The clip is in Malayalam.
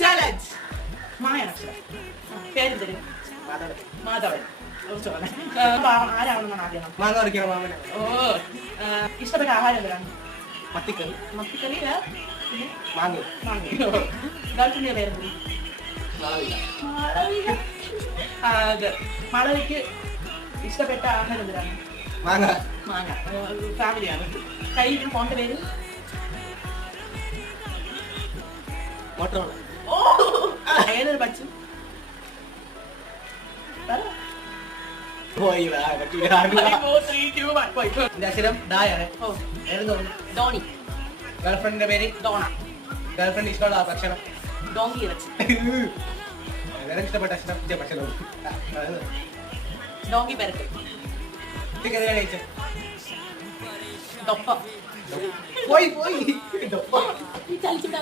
ചലഞ്ച്. മായനക്ഷരം. പേരെന്തര്? മാധവൻ. ആരാണെന്നാണ് ആദ്യം? ഓ, ഇഷ്ടപ്പെട്ട ആഹാരം എന്താണ്? മത്തിക്കറി. മത്തിക്കറി. മാങ്ങ. ഗേൾഫ്രണ്ടിന്റെ പേരെന്തര്? മാളവിക്ക് ഇഷ്ടപ്പെട്ട ആഹാരം എന്താണ്? മാങ്ങ. മാങ്ങ. ഫാമിലിയാണ്. കയ്യിൽ ഫോണിന്റെ പേര്? മോട്ടോറോള. ഓ, ഏതൊരു പഠിച്ചു? അക്ഷരം ഡായാണ്. ധോണി. ഗേൾഫ്രണ്ടിന്റെ പേര് ഡോണ. ഗേൾഫ്രണ്ട് ഇഷ്ടമുള്ള അക്ഷരം ഡോങ്കി ഇറച്ചി. ഇഷ്ടപ്പെട്ട അക്ഷരം ഭക്ഷണം ഡോങ്കി പെരട്ട്. ദൊപ്പം. പോയി ചലിച്ചിട്ട്